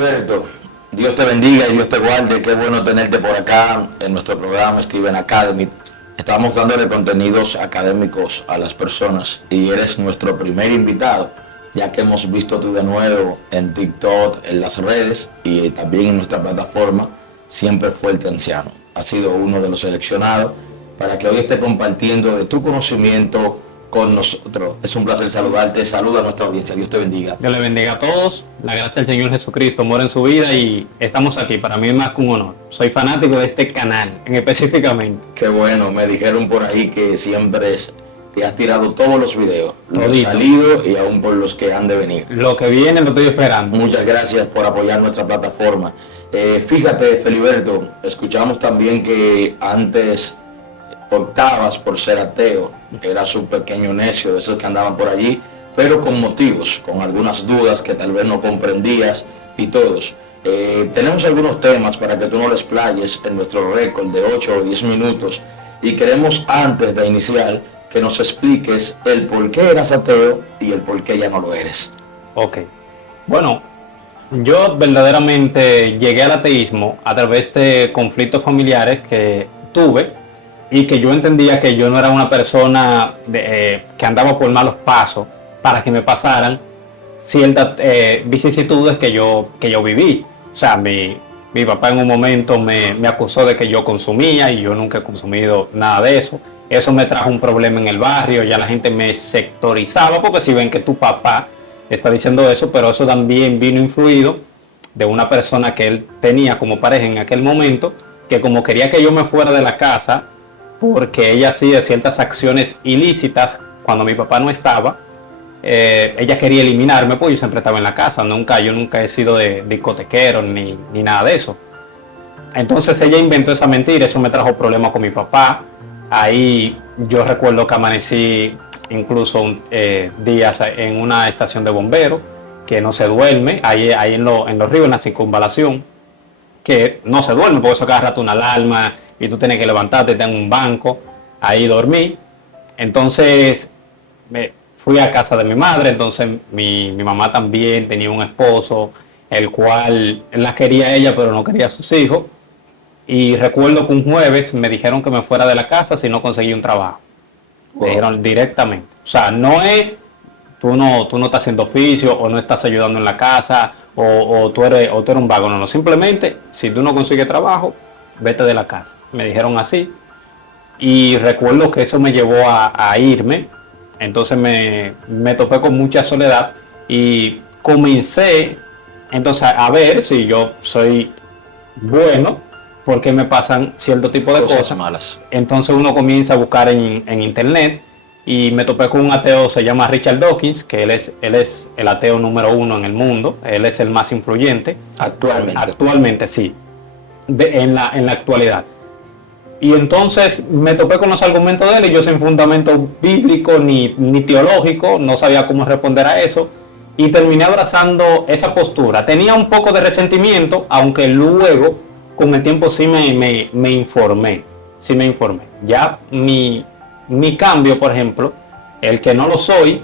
Feliberto, Dios te bendiga y Dios te guarde. Qué bueno tenerte por acá en nuestro programa Steven Academy. Estamos dándole contenidos académicos a las personas y eres nuestro primer invitado, ya que hemos visto tu de nuevo en TikTok, en las redes y también en nuestra plataforma Siempre Fuerte Anciano. Has sido uno de los seleccionados para que hoy esté compartiendo de tu conocimiento con nosotros. Es un placer saludarte. Saluda a nuestra audiencia. Dios te bendiga. Dios le bendiga a todos. La gracia del Señor Jesucristo mora en su vida y estamos aquí. Para mí es más que un honor. Soy fanático de este canal, específicamente. Qué bueno. Me dijeron por ahí que siempre te has tirado todos los videos. Los salidos y aún por los que han de venir. Lo que viene lo estoy esperando. Muchas gracias por apoyar nuestra plataforma. Fíjate, Feliberto, escuchamos también que antes optabas por ser ateo, eras un pequeño necio de esos que andaban por allí, pero con motivos, con algunas dudas que tal vez no comprendías y todos. Tenemos algunos temas para que tú no les playes en nuestro récord de 8 o 10 minutos y queremos antes de iniciar que nos expliques el por qué eras ateo y el por qué ya no lo eres. Ok, bueno, yo verdaderamente llegué al ateísmo a través de conflictos familiares que tuve y que yo entendía que yo no era una persona que andaba por malos pasos para que me pasaran ciertas vicisitudes que yo viví. O sea, mi papá en un momento me acusó de que yo consumía y yo nunca he consumido nada de eso. Eso me trajo un problema en el barrio, ya la gente me sectorizaba porque si ven que tu papá está diciendo eso, pero eso también vino influido de una persona que él tenía como pareja en aquel momento, que como quería que yo me fuera de la casa, porque ella hacía ciertas acciones ilícitas cuando mi papá no estaba, ella quería eliminarme, pues yo siempre estaba en la casa, yo nunca he sido de discotequero ni nada de eso. Entonces ella inventó esa mentira, eso me trajo problemas con mi papá. Ahí yo recuerdo que amanecí incluso días en una estación de bomberos, que no se duerme, ahí en los ríos, en la circunvalación, que no se duerme, porque eso cada rato una alarma, y tú tienes que levantarte, en un banco, ahí dormí. Entonces me fui a casa de mi madre, entonces mi mamá también tenía un esposo, el cual la quería ella, pero no quería a sus hijos. Y recuerdo que un jueves me dijeron que me fuera de la casa si no conseguía un trabajo. Wow. Me dijeron directamente. O sea, no es, tú no estás haciendo oficio, o no estás ayudando en la casa, o tú eres un vago. No, simplemente, si tú no consigues trabajo, vete de la casa. Me dijeron así, y recuerdo que eso me llevó a irme. Entonces me topé con mucha soledad y comencé entonces a ver si yo soy bueno, porque me pasan cierto tipo de cosas malas. Entonces uno comienza a buscar en internet y me topé con un ateo, se llama Richard Dawkins, que él es el ateo número 1 en el mundo, él es el más influyente. Actualmente sí, en la actualidad. Y entonces me topé con los argumentos de él y yo sin fundamento bíblico ni teológico, no sabía cómo responder a eso y terminé abrazando esa postura. Tenía un poco de resentimiento, aunque luego con el tiempo sí me informé. Ya mi cambio, por ejemplo, el que no lo soy,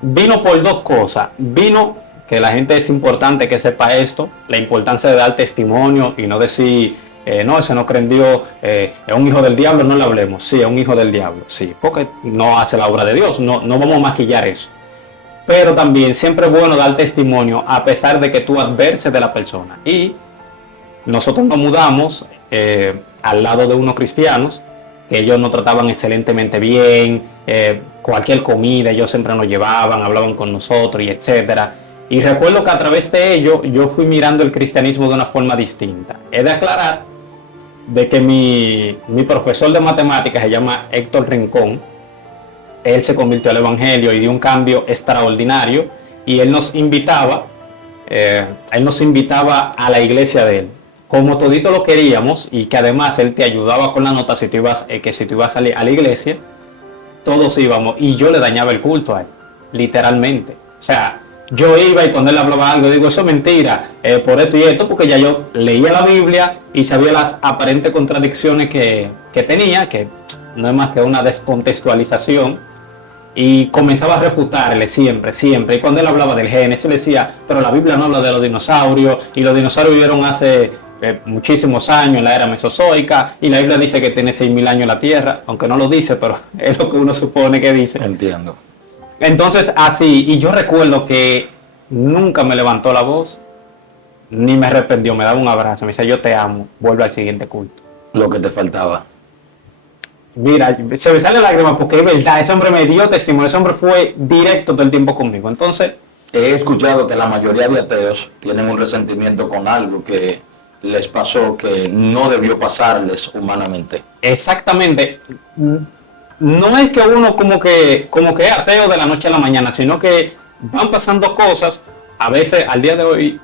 vino por dos cosas. Vino que la gente es importante que sepa esto, la importancia de dar testimonio y no decir... no, ese no cree en Dios, es un hijo del diablo, no le hablemos. Sí, es un hijo del diablo, sí, porque no hace la obra de Dios, no vamos a maquillar eso. Pero también siempre es bueno dar testimonio a pesar de que tú adverses de la persona. Y nosotros nos mudamos al lado de unos cristianos, que ellos nos trataban excelentemente bien, cualquier comida ellos siempre nos llevaban, hablaban con nosotros y etcétera. Y recuerdo que a través de ello yo fui mirando el cristianismo de una forma distinta. He de aclarar de que mi profesor de matemáticas se llama Héctor Rincón. Él se convirtió al evangelio y dio un cambio extraordinario y él nos invitaba a la iglesia de él. Como todito lo queríamos y que además él te ayudaba con la nota si tú ibas a la iglesia, todos íbamos y yo le dañaba el culto a él, literalmente. O sea, yo iba y cuando él hablaba algo, digo, eso es mentira, por esto y esto, porque ya yo leía la Biblia y sabía las aparentes contradicciones que tenía, que no es más que una descontextualización. y comenzaba a refutarle siempre, siempre. Y cuando él hablaba del Génesis, le decía, pero la Biblia no habla de los dinosaurios, y los dinosaurios vivieron hace muchísimos años en la era mesozoica, y la Biblia dice que tiene 6.000 años la Tierra, aunque no lo dice, pero es lo que uno supone que dice. Entiendo. Entonces, así, y yo recuerdo que nunca me levantó la voz, ni me arrependió, me daba un abrazo, me decía, yo te amo, vuelve al siguiente culto. Lo que te faltaba. Mira, se me sale lágrimas porque es verdad, ese hombre me dio testimonio, ese hombre fue directo todo el tiempo conmigo. Entonces, he escuchado que la mayoría de ateos tienen un resentimiento con algo que les pasó que no debió pasarles humanamente. exactamente, no es que uno como que es ateo de la noche a la mañana, sino que van pasando cosas, a veces al día de hoy,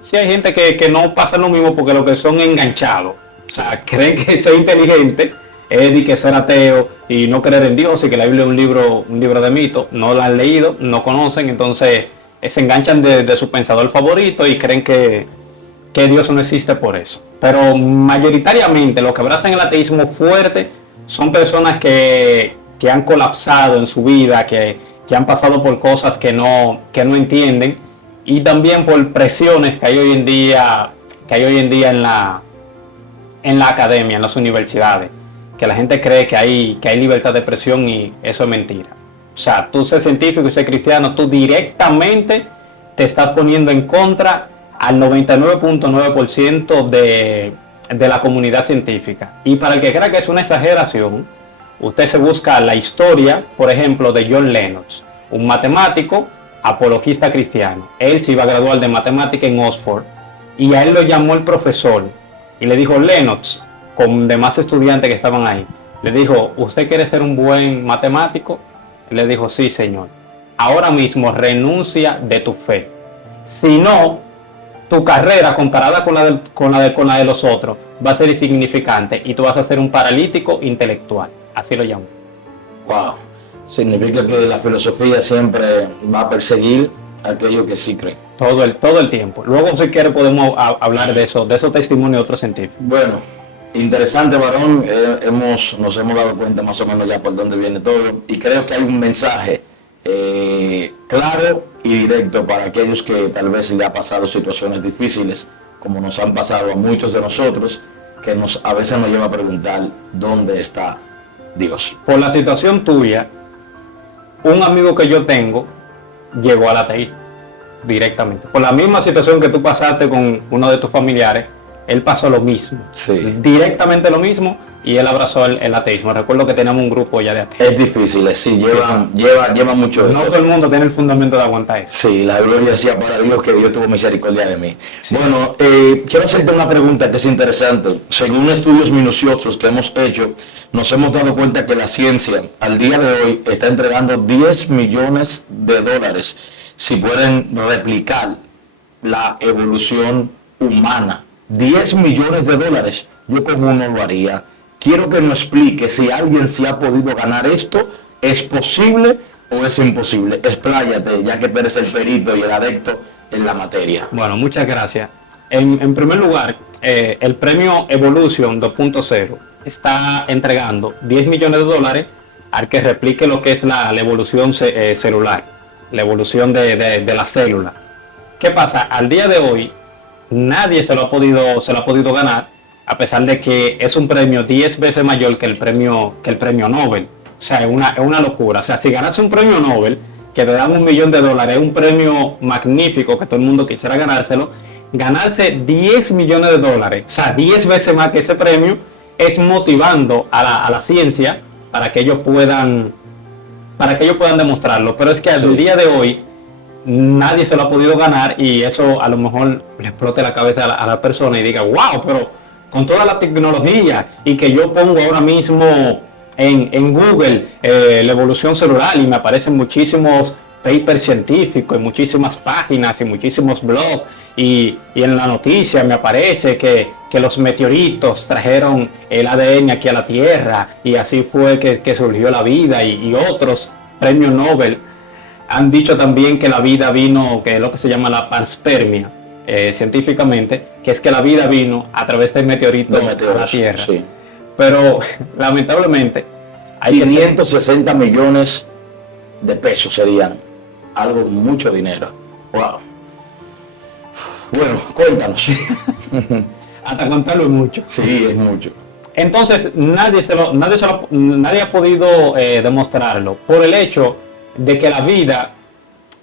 sí hay gente que no pasa lo mismo porque lo que son enganchados, o sea, creen que ser inteligente es de que ser ateo y no creer en Dios y que la Biblia es un libro de mitos, no la han leído, no conocen, entonces se enganchan de su pensador favorito y creen que Dios no existe por eso. Pero mayoritariamente los que abrazan el ateísmo fuerte son personas que han colapsado en su vida, que han pasado por cosas que no entienden, y también por presiones que hay hoy en día en la academia, en las universidades, que la gente cree que hay libertad de expresión y eso es mentira. O sea, tú ser científico y ser cristiano, tú directamente te estás poniendo en contra al 99.9% de la comunidad científica. Y para el que crea que es una exageración, usted se busca la historia, por ejemplo, de John Lennox, un matemático apologista cristiano. Él se iba a graduar de matemática en Oxford y a él lo llamó el profesor y le dijo, Lennox, con demás estudiantes que estaban ahí, le dijo, ¿usted quiere ser un buen matemático? Él le dijo, sí, señor. Ahora mismo renuncia de tu fe. Si no, tu carrera comparada con la de los otros va a ser insignificante y tú vas a ser un paralítico intelectual. Así lo llamó. Wow. Significa que la filosofía siempre va a perseguir a aquellos que sí creen. Todo el tiempo. Luego, si quiere, podemos hablar de esos testimonios de otros científicos. Bueno, interesante, varón. Nos hemos dado cuenta más o menos ya por dónde viene todo. Y creo que hay un mensaje claro y directo para aquellos que tal vez le ha pasado situaciones difíciles, como nos han pasado a muchos de nosotros, que a veces nos lleva a preguntar dónde está Dios. Por la situación tuya, un amigo que yo tengo llegó al ateísmo directamente. Por la misma situación que tú pasaste con uno de tus familiares, él pasó lo mismo. Sí. Directamente lo mismo, y él abrazó el ateísmo. Recuerdo que teníamos un grupo ya de ateos. Es difícil, sí, lleva mucho. No todo el mundo tiene el fundamento de aguantar eso. Sí, la gloria sea para Dios, que Dios tuvo misericordia de mí. Sí. Bueno, quiero hacerte una pregunta que es interesante. Según estudios minuciosos que hemos hecho, nos hemos dado cuenta que la ciencia al día de hoy está entregando 10 millones de dólares si pueden replicar la evolución humana. 10 millones de dólares, yo como uno lo haría. Quiero que nos explique si alguien se ha podido ganar esto, ¿es posible o es imposible? Expláyate, ya que tú eres el perito y el adepto en la materia. Bueno, muchas gracias. En primer lugar, el premio Evolution 2.0 está entregando 10 millones de dólares al que replique lo que es la evolución celular, la evolución de la célula. ¿Qué pasa? Al día de hoy, nadie se lo ha podido ganar, a pesar de que es un premio 10 veces mayor que el premio Nobel. O sea, es una locura. O sea, si ganase un premio Nobel, que te dan $1 millón, es un premio magnífico que todo el mundo quisiera ganárselo. Ganarse 10 millones de dólares, o sea, 10 veces más que ese premio, es motivando a la ciencia para que ellos puedan demostrarlo. Pero es que al día de hoy, nadie se lo ha podido ganar, y eso a lo mejor le explote la cabeza a la persona y diga, wow, pero con toda la tecnología, y que yo pongo ahora mismo en Google la evolución celular y me aparecen muchísimos papers científicos y muchísimas páginas y muchísimos blogs, y en la noticia me aparece que los meteoritos trajeron el ADN aquí a la Tierra y así fue que surgió la vida, y otros premios Nobel han dicho también que la vida vino, que es lo que se llama la panspermia, científicamente, que es que la vida vino a través del meteorito a la Tierra. Sí. Pero lamentablemente hay 560 millones de pesos serían algo, mucho dinero. Wow. Bueno, cuéntanos. Hasta contarlo es mucho. Sí, es mucho. Entonces, nadie ha podido demostrarlo por el hecho de que la vida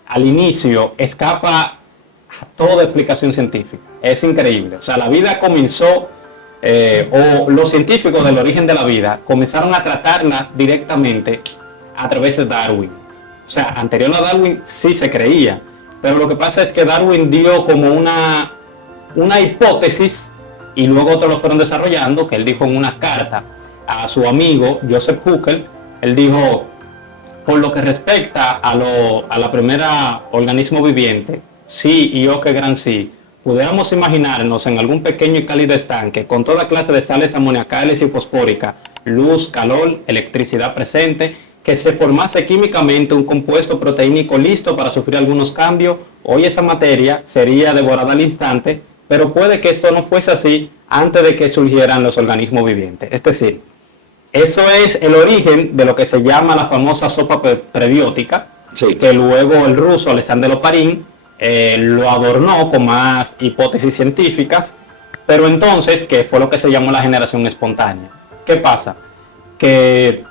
al inicio escapa a toda explicación científica. Es increíble. O sea, la vida comenzó, o los científicos del origen de la vida comenzaron a tratarla directamente a través de Darwin. O sea, anterior a Darwin sí se creía, pero lo que pasa es que Darwin dio como una hipótesis y luego otros lo fueron desarrollando, que él dijo en una carta a su amigo Joseph Huckel. Él dijo: por lo que respecta a la primera organismo viviente, sí y o que gran sí, pudiéramos imaginarnos en algún pequeño y cálido estanque con toda clase de sales amoniacales y fosfóricas, luz, calor, electricidad presente, que se formase químicamente un compuesto proteínico listo para sufrir algunos cambios, hoy esa materia sería devorada al instante, pero puede que esto no fuese así antes de que surgieran los organismos vivientes. Es decir, eso es el origen de lo que se llama la famosa sopa prebiótica, Sí. que luego el ruso Alexander Oparin lo adornó con más hipótesis científicas, pero entonces, que fue lo que se llamó la generación espontánea. ¿Qué pasa? Que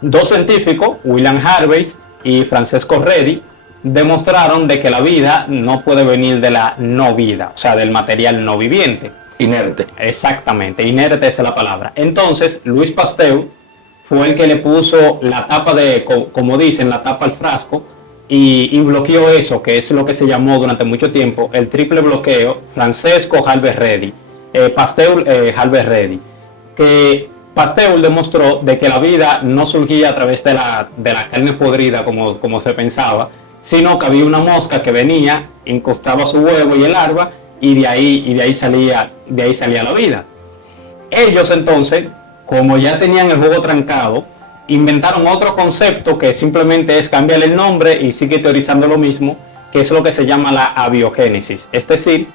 dos científicos, William Harvey y Francesco Redi, demostraron de que la vida no puede venir de la no vida, o sea, del material no viviente. Inerte. Exactamente, inerte es la palabra. Entonces, Louis Pasteur fue el que le puso la tapa como dicen, la tapa al frasco y bloqueó eso, que es lo que se llamó durante mucho tiempo el triple bloqueo Francesco Halber Redi, Pasteur Halber Redi, que Pasteur demostró de que la vida no surgía a través de la carne podrida como se pensaba, sino que había una mosca que venía, incrustaba su huevo y el larva, y de ahí salía la vida. Ellos entonces, como ya tenían el juego trancado, inventaron otro concepto que simplemente es cambiar el nombre y sigue teorizando lo mismo, que es lo que se llama la abiogénesis, es decir,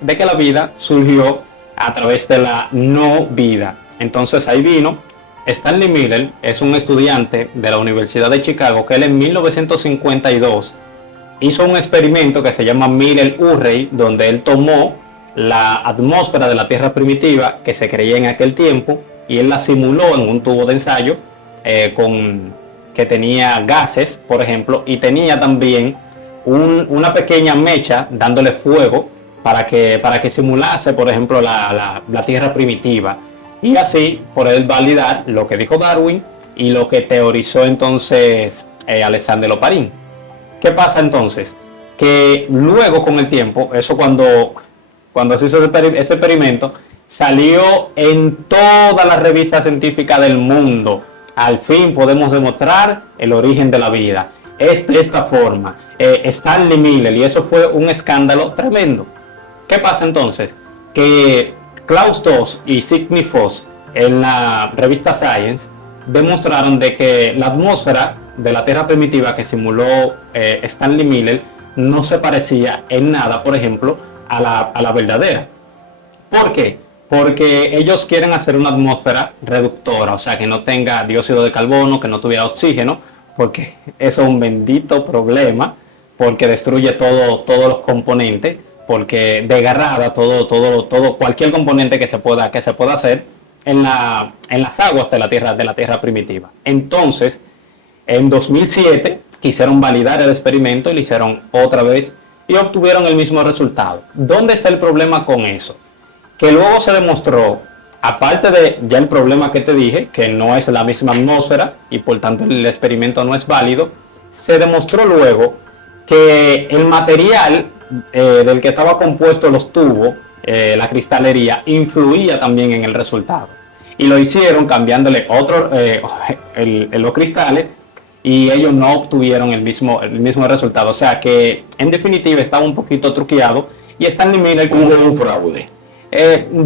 de que la vida surgió a través de la no vida. Entonces ahí vino Stanley Miller, es un estudiante de la Universidad de Chicago, que él en 1952 hizo un experimento que se llama Miller-Urey, donde él tomó la atmósfera de la Tierra primitiva que se creía en aquel tiempo y él la simuló en un tubo de ensayo que tenía gases, por ejemplo, y tenía también una pequeña mecha dándole fuego para que simulase, por ejemplo, la Tierra primitiva. Y así poder validar lo que dijo Darwin y lo que teorizó entonces Alexander Oparin. ¿Qué pasa entonces? Que luego con el tiempo, eso cuando se hizo ese experimento, salió en todas las revistas científicas del mundo. Al fin podemos demostrar el origen de la vida. Es de esta forma. Stanley Miller, y eso fue un escándalo tremendo. ¿Qué pasa entonces? Que Klaus Toss y Sidney Foss en la revista Science demostraron de que la atmósfera de la Tierra primitiva que simuló Stanley Miller no se parecía en nada, por ejemplo, a la verdadera. ¿Por qué? Porque ellos quieren hacer una atmósfera reductora, o sea, que no tenga dióxido de carbono, que no tuviera oxígeno, porque eso es un bendito problema, porque destruye todos los componentes, porque desgarraba todo, cualquier componente que se pueda hacer en las aguas de la Tierra primitiva. Entonces, en 2007 quisieron validar el experimento y lo hicieron otra vez y obtuvieron el mismo resultado. ¿Dónde está el problema con eso? Que luego se demostró, aparte de ya el problema que te dije, que no es la misma atmósfera y por tanto el experimento no es válido, se demostró luego que el material del que estaba compuesto los tubos, la cristalería, influía también en el resultado. Y lo hicieron cambiándole los cristales y ellos no obtuvieron el mismo resultado. O sea que en definitiva estaba un poquito truqueado y Stanley Miller... Hubo un fraude.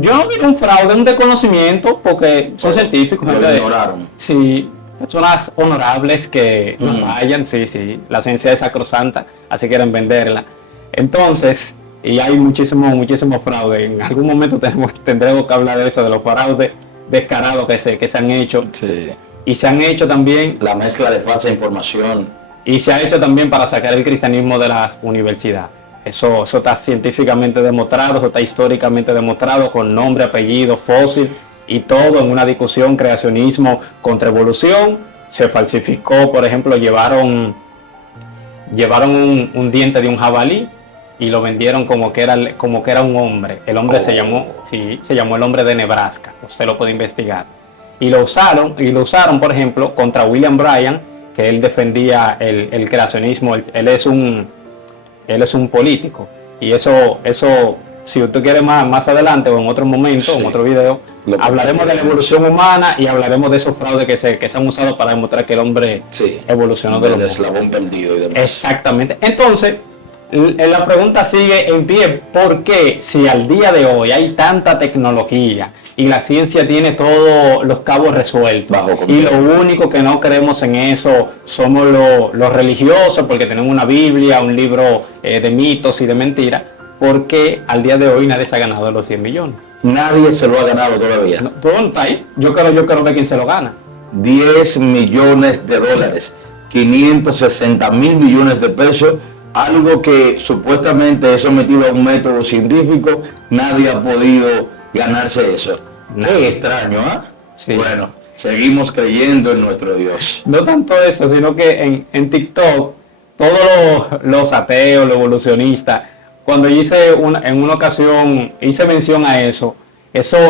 Yo no vi un fraude, un desconocimiento, porque son científicos. Lo ignoraron. Sí, personas honorables que no fallan, sí, la ciencia es sacrosanta, así quieren venderla. Entonces, y hay muchísimo fraude. En algún momento tendremos que hablar de eso, de los fraudes descarados que se han hecho. Sí. Y se han hecho también... La mezcla de falsa información Y se ha hecho también para sacar el cristianismo de las universidades. Eso está científicamente demostrado, eso está históricamente demostrado con nombre, apellido, fósil y todo en una discusión creacionismo contra evolución. Se falsificó, por ejemplo, llevaron un diente de un jabalí y lo vendieron como que era un hombre. El hombre se llamó el hombre de Nebraska. Usted lo puede investigar. Y lo usaron, por ejemplo, contra William Bryan, que él defendía el creacionismo. Él es un político. Y eso si usted quiere más adelante o en otro momento, en otro video, hablaremos de la evolución humana y hablaremos de esos fraudes que se han usado para demostrar que el hombre evolucionó del eslabón perdido y demás. Exactamente. Entonces, la pregunta sigue en pie. ¿Por qué, si al día de hoy hay tanta tecnología y la ciencia tiene todos los cabos resueltos y lo único que no creemos en eso somos los religiosos porque tenemos una Biblia, un libro de mitos y de mentiras? ¿Por qué al día de hoy nadie se ha ganado los 100 millones? Nadie se lo ha ganado todavía. No, ¿dónde está ahí? Yo quiero ver quién se lo gana. 10 millones de dólares, 560 mil millones de pesos, algo que supuestamente es sometido a un método científico, nadie ha podido ganarse eso. Qué extraño, ¿ah? Sí. Bueno, seguimos creyendo en nuestro Dios. No tanto eso, sino que en TikTok, todos los ateos, los evolucionistas, cuando en una ocasión hice mención a eso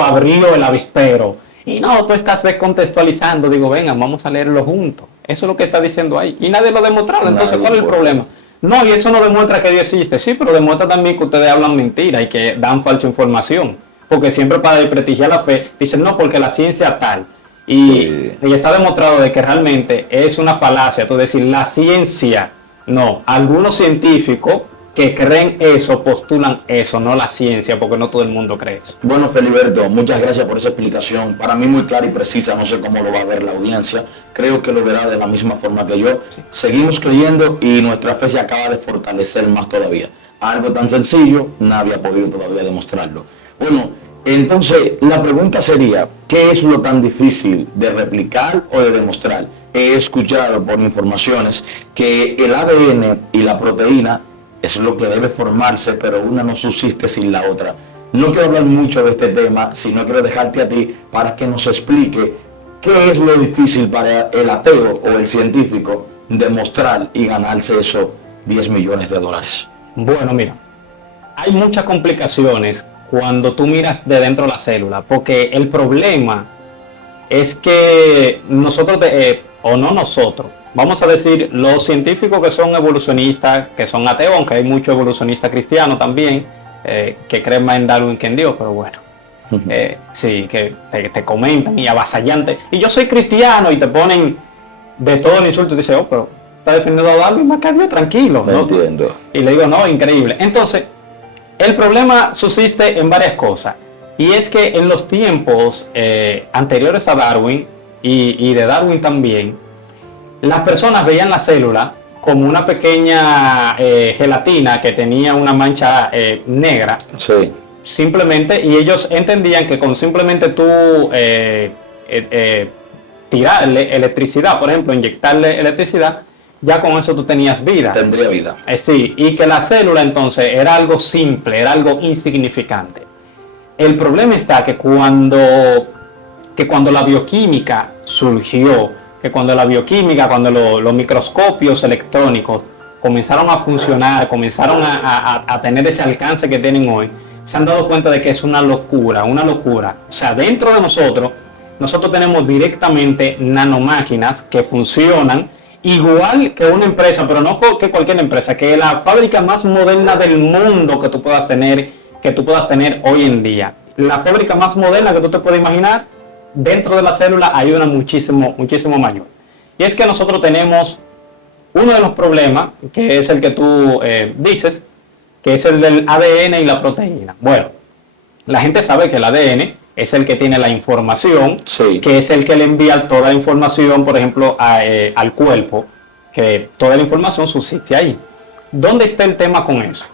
abrió el avispero. Y no, tú estás descontextualizando. Digo, venga, vamos a leerlo juntos. Eso es lo que está diciendo ahí. Y nadie lo ha demostrado. Entonces, ¿cuál es el problema? No, y eso no demuestra que Dios existe. Sí, pero demuestra también que ustedes hablan mentira y que dan falsa información. Porque siempre para desprestigiar la fe, dicen, no, porque la ciencia tal. Y está demostrado de que realmente es una falacia. Tú decir, la ciencia, no. Algunos científicos que creen eso, postulan eso, no la ciencia, porque no todo el mundo cree eso. Bueno, Feliberto, muchas gracias por esa explicación. Para mí muy clara y precisa, no sé cómo lo va a ver la audiencia. Creo que lo verá de la misma forma que yo. Sí. Seguimos creyendo y nuestra fe se acaba de fortalecer más todavía. Algo tan sencillo, nadie ha podido todavía demostrarlo. Bueno, entonces la pregunta sería, ¿qué es lo tan difícil de replicar o de demostrar? He escuchado por informaciones que el ADN y la proteína es lo que debe formarse, pero una no subsiste sin la otra. No quiero hablar mucho de este tema, sino quiero dejarte a ti para que nos explique qué es lo difícil para el ateo o el científico demostrar y ganarse esos 10 millones de dólares. Bueno, mira, hay muchas complicaciones cuando tú miras de dentro de la célula, porque el problema es que nosotros, vamos a decir, los científicos que son evolucionistas, que son ateos, aunque hay muchos evolucionistas cristianos también, que creen más en Darwin que en Dios, pero bueno, sí, que te comentan y avasallantes. Y yo soy cristiano y te ponen de todo el insulto y dices, oh, pero está defendiendo a Darwin más que a Dios, tranquilo. ¿No? Entiendo. Y le digo, no, increíble. Entonces, el problema subsiste en varias cosas. Y es que en los tiempos anteriores a Darwin y de Darwin también, las personas veían la célula como una pequeña gelatina que tenía una mancha negra. Sí. Simplemente, y ellos entendían que con simplemente tú tirarle electricidad, por ejemplo, inyectarle electricidad, ya con eso tú tenías vida. Tendría vida. Sí, y que la célula entonces era algo simple, era algo insignificante. El problema está que cuando la bioquímica surgió, cuando los microscopios electrónicos comenzaron a funcionar, comenzaron a tener ese alcance que tienen hoy, se han dado cuenta de que es una locura. O sea, dentro de nosotros tenemos directamente nanomáquinas que funcionan igual que una empresa, pero no que cualquier empresa, que la fábrica más moderna del mundo que tú puedas tener hoy en día. La fábrica más moderna que tú te puedes imaginar, dentro de la célula hay una muchísimo mayor. Y es que nosotros tenemos uno de los problemas, que es el que tú dices, que es el del ADN y la proteína. Bueno, la gente sabe que el ADN es el que tiene la información, sí, que es el que le envía toda la información, por ejemplo, al cuerpo, que toda la información subsiste ahí. ¿Dónde está el tema con eso?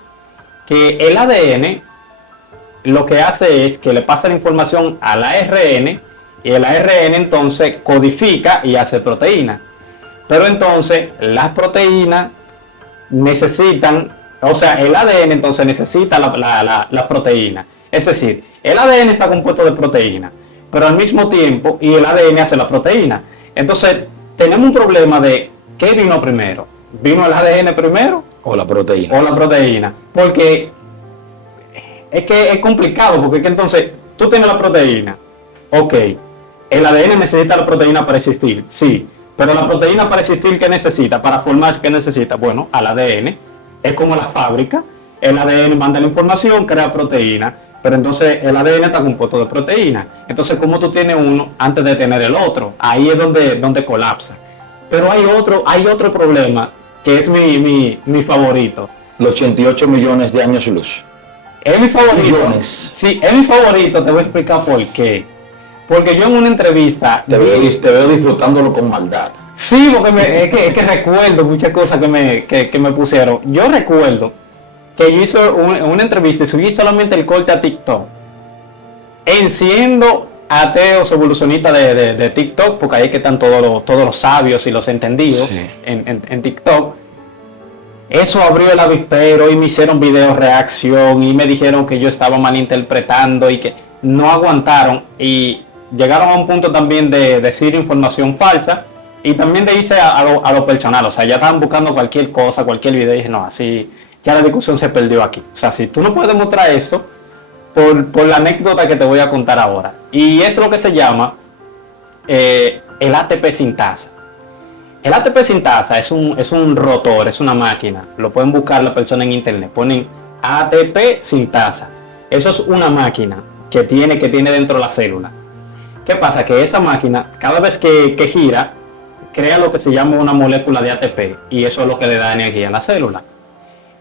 Que el ADN lo que hace es que le pasa la información al ARN, y el ARN entonces codifica y hace proteína. Pero entonces las proteínas necesitan, o sea, el ADN entonces necesita la proteína. Es decir, el ADN está compuesto de proteína, pero al mismo tiempo, y el ADN hace la proteína. Entonces, tenemos un problema de ¿qué vino primero? ¿Vino el ADN primero? O la proteína. O la proteína. Porque es que es complicado, porque es que entonces tú tienes la proteína. Ok, el ADN necesita la proteína para existir, sí. Pero la proteína para existir, ¿qué necesita? Para formar, ¿qué necesita? Bueno, al ADN. Es como la fábrica. El ADN manda la información, crea proteína. Pero entonces el ADN está compuesto de proteína. Entonces, ¿cómo tú tienes uno antes de tener el otro? Ahí es donde colapsa. Pero hay otro problema que es mi favorito. Los 88 millones de años luz. Es mi favorito. Millones. Sí, es mi favorito. Te voy a explicar por qué. Porque yo en una entrevista... Te veo disfrutándolo con maldad. Sí, porque es que recuerdo muchas cosas que me pusieron. Yo recuerdo que yo hice una entrevista y subí solamente el corte a TikTok. Siendo ateos evolucionistas de TikTok, porque ahí es que están todos los sabios y los entendidos sí. en TikTok. Eso abrió el avispero y me hicieron video reacción y me dijeron que yo estaba malinterpretando y que no aguantaron y llegaron a un punto también de decir información falsa y también de irse a lo personal. O sea, ya estaban buscando cualquier cosa, cualquier video y dije, no, así ya la discusión se perdió aquí. O sea, si tú no puedes demostrar esto por la anécdota que te voy a contar ahora. Y es lo que se llama el ATP sintasa. El ATP sintasa es un rotor, es una máquina. Lo pueden buscar la persona en internet. Ponen ATP sintasa. Eso es una máquina que tiene dentro la célula. ¿Qué pasa? Que esa máquina, cada vez que gira, crea lo que se llama una molécula de ATP. Y eso es lo que le da energía a la célula.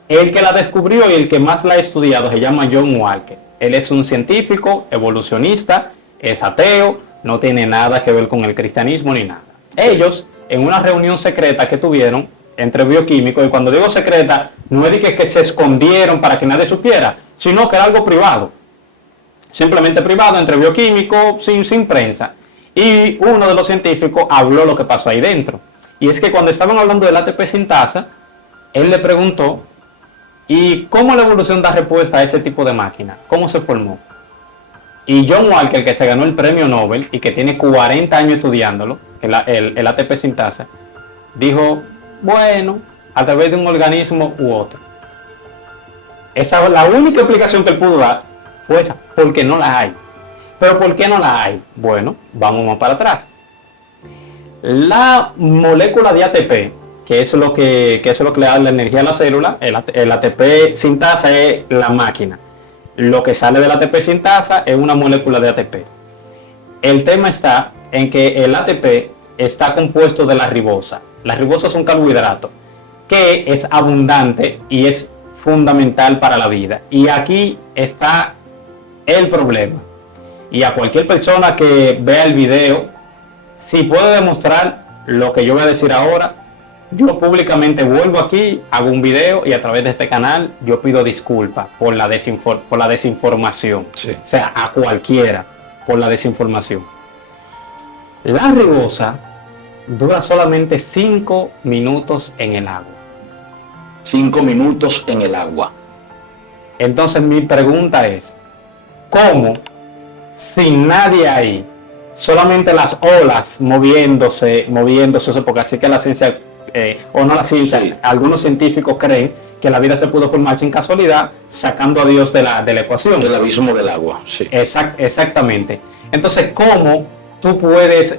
El que la descubrió y el que más la ha estudiado se llama John Walker. Él es un científico, evolucionista, es ateo, no tiene nada que ver con el cristianismo ni nada. Ellos, en una reunión secreta que tuvieron entre bioquímicos, y cuando digo secreta, no es de que se escondieron para que nadie supiera, sino que era algo privado. Simplemente privado entre bioquímicos, sin prensa. Y uno de los científicos habló lo que pasó ahí dentro. Y es que cuando estaban hablando del ATP sintasa, él le preguntó, ¿y cómo la evolución da respuesta a ese tipo de máquina? ¿Cómo se formó? Y John Walker, que se ganó el premio Nobel y que tiene 40 años estudiándolo, el ATP sintasa, dijo, bueno, a través de un organismo u otro. Esa, la única explicación que él pudo dar fue esa, porque no la hay. ¿Pero por qué no la hay? Bueno, vamos más para atrás. La molécula de ATP, que es lo que le da la energía a la célula, el ATP sintasa es la máquina. Lo que sale del ATP sintasa es una molécula de ATP. El tema está en que el ATP está compuesto de la ribosa. La ribosa es un carbohidrato que es abundante y es fundamental para la vida. Y aquí está el problema. Y a cualquier persona que vea el video, si puede demostrar lo que yo voy a decir ahora, yo públicamente vuelvo aquí, hago un video y a través de este canal yo pido disculpas por la desinformación. Sí. O sea, a cualquiera por la desinformación. La ribosa dura solamente 5 minutos en el agua. 5 minutos en el agua. Entonces mi pregunta es, ¿cómo, sin nadie ahí, solamente las olas moviéndose, porque así que la ciencia, o no la ciencia, sí, algunos científicos creen que la vida se pudo formar sin casualidad, sacando a Dios de la ecuación. El abismo del agua, sí. Exactamente. Entonces, ¿cómo tú puedes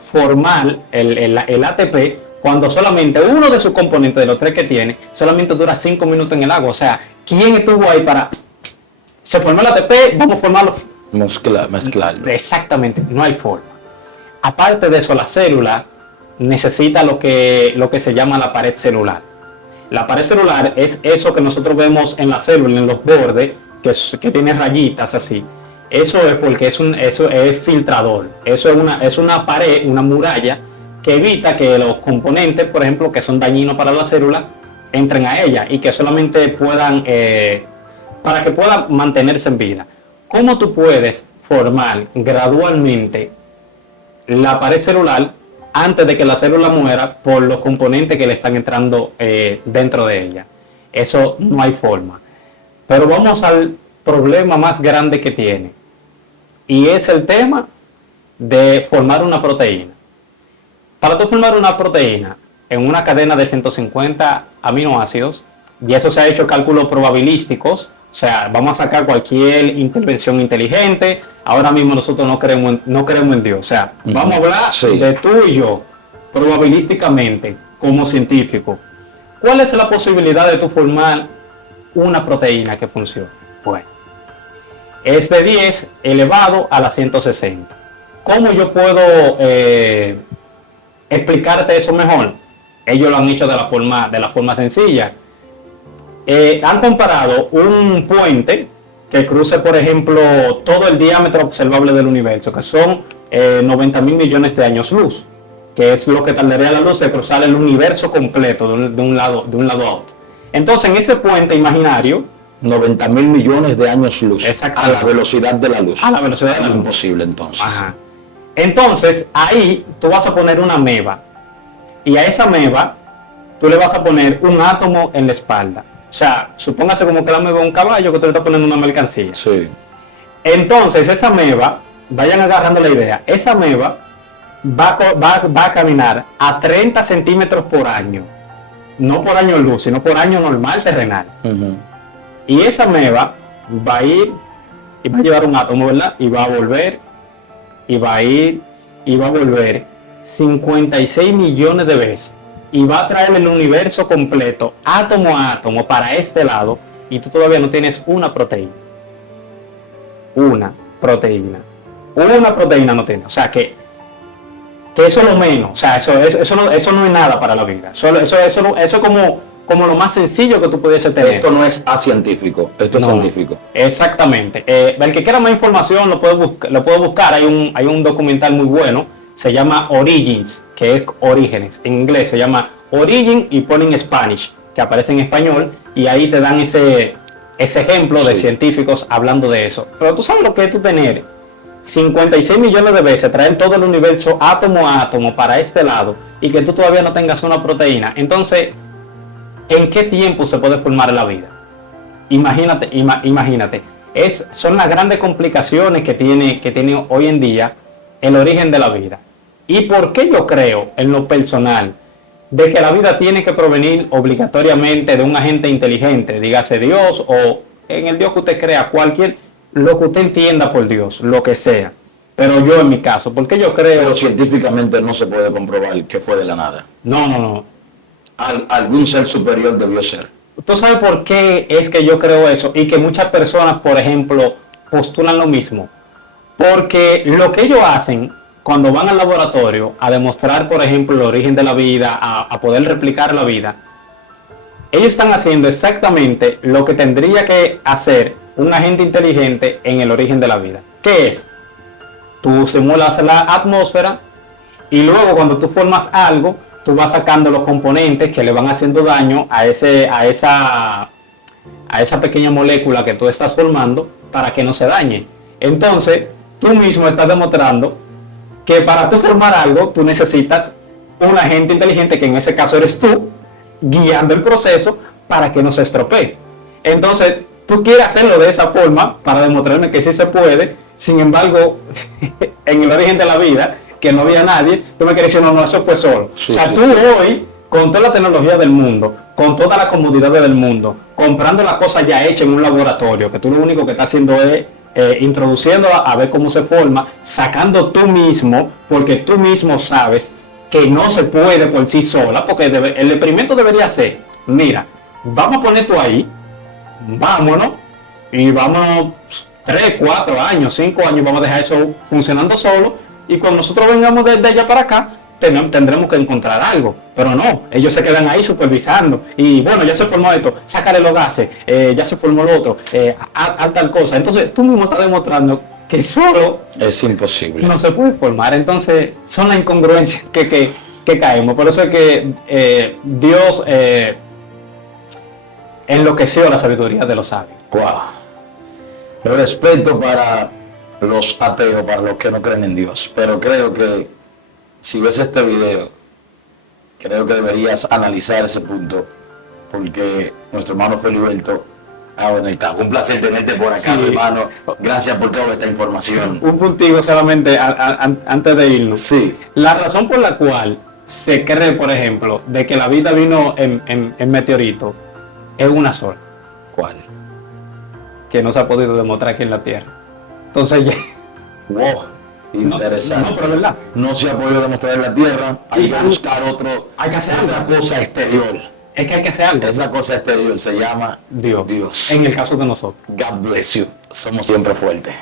formar el ATP cuando solamente uno de sus componentes, de los 3 que tiene, solamente dura 5 minutos en el agua? O sea, ¿quién estuvo ahí para... Se formó el ATP, vamos a formarlo... Mezclarlo. Exactamente, no hay forma. Aparte de eso, la célula necesita lo que se llama la pared celular. La pared celular es eso que nosotros vemos en la célula, en los bordes, que tiene rayitas así. Eso es porque eso es filtrador. Eso es una pared, una muralla, que evita que los componentes, por ejemplo, que son dañinos para la célula, entren a ella y que solamente puedan, para que puedan mantenerse en vida. ¿Cómo tú puedes formar gradualmente la pared celular antes de que la célula muera por los componentes que le están entrando dentro de ella. Eso no hay forma. Pero vamos al problema más grande que tiene, y es el tema de formar una proteína. Para tú formar una proteína en una cadena de 150 aminoácidos, y eso se ha hecho cálculos probabilísticos, o sea, vamos a sacar cualquier intervención inteligente. Ahora mismo nosotros no creemos en Dios, o sea, vamos a hablar de tú y yo, probabilísticamente, como científico. ¿Cuál es la posibilidad de tú formar una proteína que funcione? Bueno, es de 10 elevado a la 160. ¿Cómo yo puedo explicarte eso mejor? Ellos lo han hecho de la forma sencilla. Han comparado un puente que cruce, por ejemplo, todo el diámetro observable del universo, que son 90 mil millones de años luz, que es lo que tardaría la luz de cruzar el universo completo de un lado a otro. Entonces, en ese puente imaginario, 90 mil millones de años luz a la velocidad de la luz. A la velocidad de la luz. Imposible, entonces. Ajá. Entonces, ahí tú vas a poner una ameba, y a esa ameba tú le vas a poner un átomo en la espalda. O sea, supóngase como que la ameba es un caballo que tú le estás poniendo una mercancía. Sí. Entonces, esa ameba, vayan agarrando la idea, esa ameba va a caminar a 30 centímetros por año. No por año luz, sino por año normal terrenal. Y esa ameba va a ir y va a llevar un átomo, ¿verdad? Y va a volver, y va a ir, y va a volver 56 millones de veces. Y va a traer el universo completo, átomo a átomo, para este lado, y tú todavía no tienes una proteína. Una proteína no tienes. O sea que eso es lo menos. O sea, eso no es nada para la vida. Eso es como lo más sencillo que tú pudiese tener. Esto no es acientífico, esto es científico. Exactamente. El que quiera más información lo puede buscar. Hay un documental muy bueno. Se llama Origins, que es Orígenes. En inglés se llama Origin y ponen Spanish, que aparece en español, y ahí te dan ese ejemplo de científicos hablando de eso. Pero tú sabes lo que es tú tener 56 millones de veces, traer todo el universo átomo a átomo para este lado, y que tú todavía no tengas una proteína. Entonces, ¿en qué tiempo se puede formar la vida? Imagínate. Son las grandes complicaciones que tiene hoy en día el origen de la vida. ¿Y por qué yo creo, en lo personal, de que la vida tiene que provenir obligatoriamente de un agente inteligente, dígase Dios, o en el Dios que usted crea, lo que usted entienda por Dios, lo que sea? Pero yo en mi caso, porque yo creo... Pero científicamente no se puede comprobar que fue de la nada. No. Algún ser superior debió ser. ¿Tú sabes por qué es que yo creo eso? Y que muchas personas, por ejemplo, postulan lo mismo. Porque lo que ellos hacen cuando van al laboratorio a demostrar, por ejemplo, el origen de la vida, a poder replicar la vida, ellos están haciendo exactamente lo que tendría que hacer un agente inteligente en el origen de la vida. ¿Qué es? Tú simulas la atmósfera y luego cuando tú formas algo, tú vas sacando los componentes que le van haciendo daño a esa pequeña molécula que tú estás formando para que no se dañe. Entonces, tú mismo estás demostrando que para tú formar algo, tú necesitas un agente inteligente, que en ese caso eres tú, guiando el proceso para que no se estropee. Entonces, tú quieres hacerlo de esa forma para demostrarme que sí se puede. Sin embargo, en el origen de la vida, que no había nadie, tú me quieres decir, no, eso fue solo. Sí, o sea, sí. tú hoy, con toda la tecnología del mundo, con toda la comodidad del mundo, comprando la cosa ya hecha en un laboratorio, que tú lo único que estás haciendo es introduciéndola a ver cómo se forma, sacando tú mismo, porque tú mismo sabes que no se puede por sí sola, porque el experimento debería ser, mira, vamos a poner tú ahí, vámonos, y vámonos 3, 4 años, 5 años, vamos a dejar eso funcionando solo, y cuando nosotros vengamos desde allá para acá, tendremos que encontrar algo. Pero no, ellos se quedan ahí supervisando, y bueno, ya se formó esto, sácale los gases, ya se formó lo otro, haz tal cosa. Entonces tú mismo estás demostrando que solo es imposible. No se puede formar. Entonces son las incongruencias que caemos. Por eso es que Dios enloqueció la sabiduría de los sabios. Wow. Respeto para los ateos, para los que no creen en Dios, pero creo que si ves este video, creo que deberías analizar ese punto, porque nuestro hermano Feliberto, bueno, está, un placer tenerte por acá, Sí. mi hermano. Gracias por toda esta información. Un puntico solamente antes de irnos. Sí, La razón por la cual se cree, por ejemplo, de que la vida vino en meteorito es una sola, ¿cuál? que no se ha podido demostrar aquí en la Tierra. Entonces, ya, Wow, interesante. No, pero es verdad. No se ha podido demostrar en la Tierra, hay Y que buscar hay que hacer otra algo. cosa exterior. Es que hay que hacer algo. Esa cosa exterior se llama Dios. Dios. En el caso de nosotros. God bless you. Somos siempre fuertes.